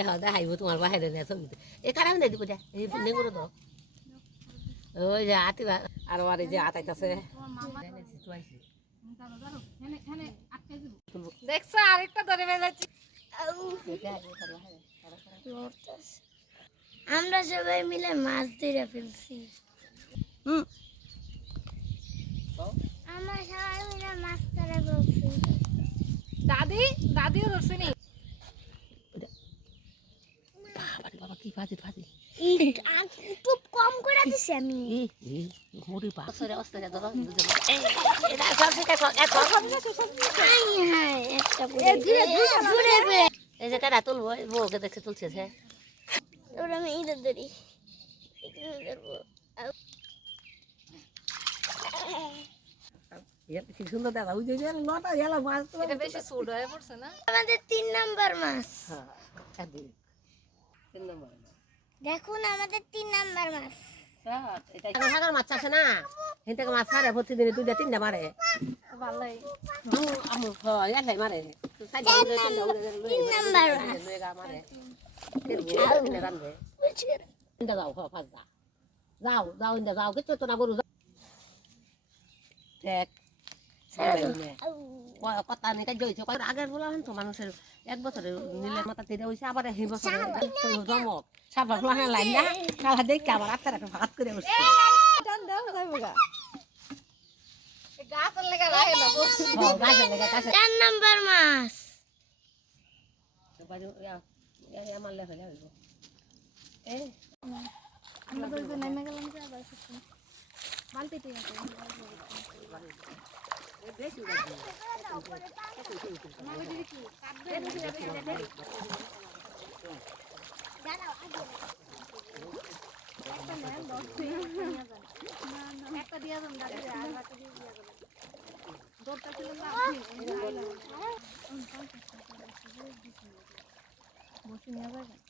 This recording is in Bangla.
দেখো দেখাইবো তোমার বাহিরে নিয়ে ছবিতে এই কারণে দিয়ে দিব যা এই নেগুলো দাও ওই যে আতি আর ওর যে আতাইতাছে দেখছো আরেকটা ধরে বেলাচ্ছি আমরা সবাই মিলে মাছ ধরে ফেলছি আমরা সবাই মিলে মাছ ধরে ফেলছি দাদিও ধরছে নি বাবা কি ফাজি ফাজি একটু কম করে দিছি আমি ওরে বাবা অস্তে ধরো হাই হাই একটা ঘুরে এই যে কারা তুলবো বউকে দেখে তুলছে ওরা আমি ইঁদুর ধরি ধরবো কি সুন্দর দাদা ওই যে লটা এলা মাছ তো এটা বেশি ছোট হয়ে পড়ছে না আমাদের 3 নাম্বার মাছ হ্যাঁ 3 নম্বর দেখুন আমাদের 3 নাম্বার মাছ এটা সাগর মাছ আছে না হেন থেকে মাছ ছাড়ে ভর্তি দিনে 2টা 3টা মারে ভালোই আমু হয় এলাই মারে 3 নাম্বার মাছ মারে রানবে যাও ফাঁস যাও যাও যাও কিছু তো না বড় দেখ কথা নেই কাজ হয়েছে আগের বলা হন তো মানুষের 1 বছরে নীলের মাথা তেরে হয়েছে আবার এই বছরে জমক সাবার ফোলা লাইন না সারা দেখে আবার আত্মার একটা ভাত করে বসছে টান দাও যাইবো গা গাছের লেগে লাগে না 4 নাম্বার মাছ আমার লেখা যাইব আমরা তো যে নেমে গেলাম যে আবার বালতি ঠিক আছে একটা দিয়া যান দাদি আর বাকি দিয়ে দিয়া যাবেন দৌড়টা ছিল না বসে নিয়ে যাবেন